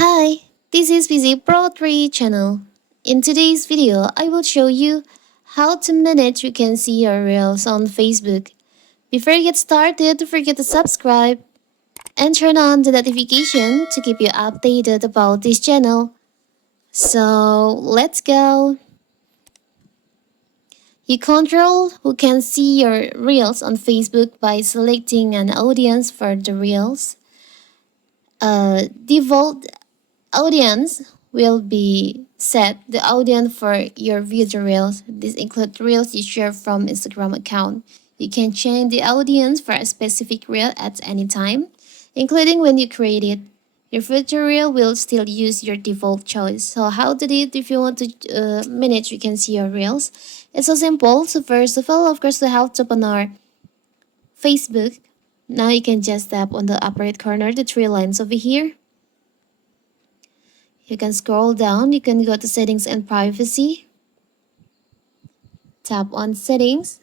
Hi, this is Busy Pro 3 channel. In today's video, I will show you how to manage you can see your reels on Facebook. Before you get started, don't forget to subscribe and turn on the notification to keep you updated about this channel. So let's go. You control who can see your reels on Facebook by selecting an audience for the reels. Default audience will be set the audience for your video reels. This includes reels you share from Instagram account. You can change the audience for a specific reel at any time, including when you create it. Your future reel will still use your default choice. So how to do it if you want to manage you can see your reels? It's so simple. So first of all, of course, we have to open our Facebook. Now you can just tap on the upper right corner, the three lines over here. You can scroll down, you can go to settings and privacy. Tap on settings.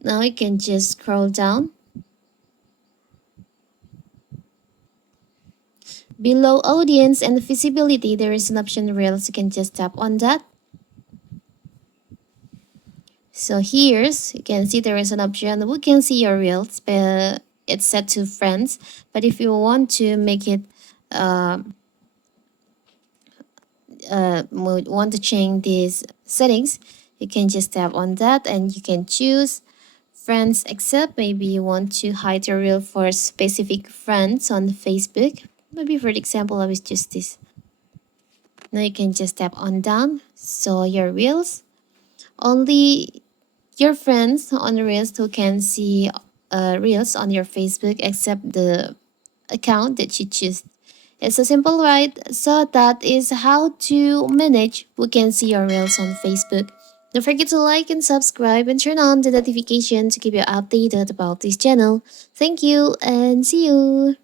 Now you can just scroll down. Below audience and visibility, there is an option reels. You can just tap on that. So here's, you can see there is an option, we can see your reels, but it's set to friends. But if you want to make it want to change these settings, you can just tap on that and you can choose friends except. Maybe you want to hide your reel for specific friends on Facebook. Maybe for example, I will choose this. Now you can just tap on down. So your reels, only your friends on the reels who can see reels on your Facebook except the account that you choose. It's so simple, right? So that is how to manage who can see your reels on Facebook. Don't forget to like and subscribe and turn on the notification to keep you updated about this channel. Thank you and see you.